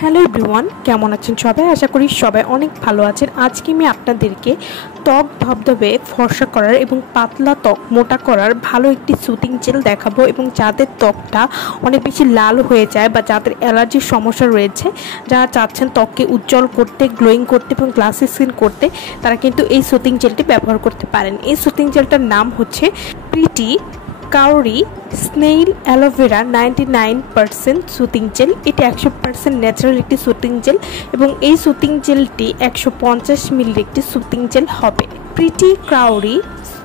Hello everyone, কেমন আছেন সবাই? আশা করি সবাই অনেক ভালো আছেন। আজকে আমি আপনাদেরকে ত্বক ধবধবে ফর্সা করার এবং পাতলা ত্বক মোটা করার ভালো একটি সুতিং জেল দেখাবো। এবং যাদের ত্বকটা অনেক বেশি লাল হয়ে যায় বা যাদের অ্যালার্জির সমস্যা রয়েছে, যারা চাচ্ছেন ত্বককে উজ্জ্বল করতে, গ্লোয়িং করতে এবং গ্লাসি স্কিন করতে, তারা কিন্তু এই সুতিং জেলটি ব্যবহার করতে পারেন। এই সুতিং জেলটার নাম হচ্ছে প্রিটি কাউরি স্নেইল অ্যালোভেরা 99% সুতিং জেল। এটি 100% ন্যাচারাল একটি সুতিং জেল এবং এই সুতিং জেলটি 150 মিলির একটি সুতিং জেল হবে। প্রিটি কাউরি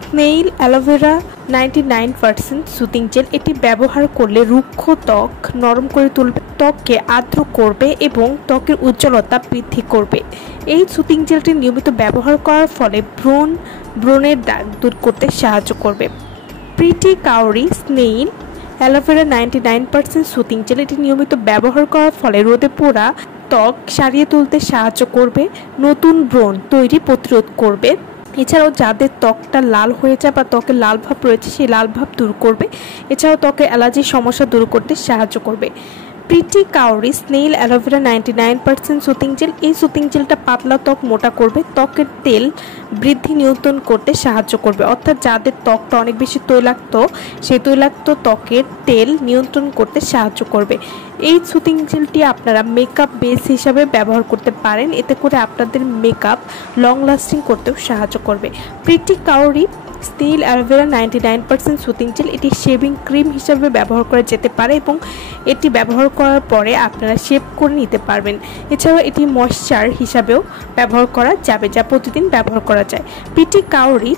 স্নেইল অ্যালোভেরা 99% সুতিং জেল এটি ব্যবহার করলে রুক্ষ ত্বক নরম করে তুলবে, ত্বককে আর্দ্র করবে এবং ত্বকের উজ্জ্বলতা বৃদ্ধি করবে। এই সুতিং জেলটি নিয়মিত ব্যবহার করার ফলে ব্রণের দাগ দূর করতে সাহায্য করবে। প্রিটি কাউরি স্নেইল অ্যালোভেরা 99% সুতিং জেল এটি নিয়মিত ব্যবহার করার ফলে রোদে পোড়া ত্বক সারিয়ে তুলতে সাহায্য করবে, নতুন ব্রণ তৈরি প্রতিরোধ করবে। এছাড়াও যাদের ত্বকটা লাল হয়ে যায় বা ত্বকের লাল ভাব রয়েছে সেই লাল ভাব দূর করবে। এছাড়াও ত্বকের অ্যালার্জির সমস্যা দূর করতে সাহায্য করবে। প্রিটি কাউরি স্নেইল অ্যালোভেরা 99% সুতিং জেল, এই সুতিং জেলটা পাতলা ত্বক মোটা করবে, ত্বকের তেল বৃদ্ধি নিয়ন্ত্রণ করতে সাহায্য করবে। অর্থাৎ যাদের ত্বকটা অনেক বেশি তৈলাক্ত, সেই তৈলাক্ত ত্বকের তেল নিয়ন্ত্রণ করতে সাহায্য করবে। এই সুতিং জেলটি আপনারা মেকআপ বেস হিসাবে ব্যবহার করতে পারেন, এতে করে আপনাদের মেকআপ লং লাস্টিং করতেও সাহায্য করবে। প্রিটি কাউরি স্নেইল অ্যালোভেরা 99% সুতিং জেল এটি শেভিং ক্রিম হিসাবে ব্যবহার করা যেতে পারে এবং এটি ব্যবহার করার পরে আপনারা শেভ করে নিতে পারবেন। এছাড়াও এটি ময়েশ্চার হিসাবেও ব্যবহার করা যাবে, যা প্রতিদিন ব্যবহার করা যায়। প্রিটি কাউরি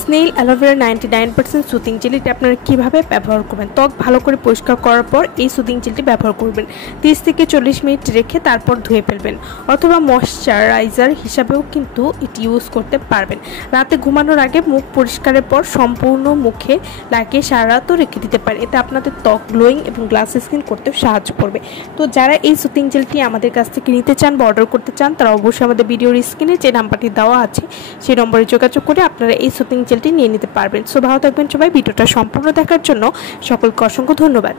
স্নেইল অ্যালোভেরা 99% সুতিং জেল এটি আপনারা কীভাবে ব্যবহার করবেন? ত্বক ভালো করে পরিষ্কার করার পর এই সুতিং জেলটি ব্যবহার করবেন, 30 থেকে 40 মিনিট রেখে তারপর ধুয়ে ফেলবেন, অথবা ময়েশ্চারাইজার হিসাবেও কিন্তু এটি ইউজ করতে পারবেন। রাতে ঘুমানোর আগে মুখ পরিষ্কারের পর সম্পূর্ণ মুখে লাগিয়ে সারা রাতও রেখে দিতে পারেন, এতে আপনাদের ত্বক গ্লোয়িং এবং গ্লাসি স্কিন করতেও সাহায্য করবে। তো যারা এই সুতিং জেলটি আমাদের কাছ থেকে নিতে চান বা অর্ডার করতে চান, তারা অবশ্যই আমাদের ভিডিওর স্ক্রিনে যে নাম্বারটি দেওয়া আছে সেই নম্বরে যোগাযোগ করে আপনারা এই সুতিং জেলটি নিয়ে নিতে পারবেন। সো ভালো থাকবেন সবাই। ভিডিওটা সম্পূর্ণ দেখার জন্য সকলকে অসংখ্য ধন্যবাদ।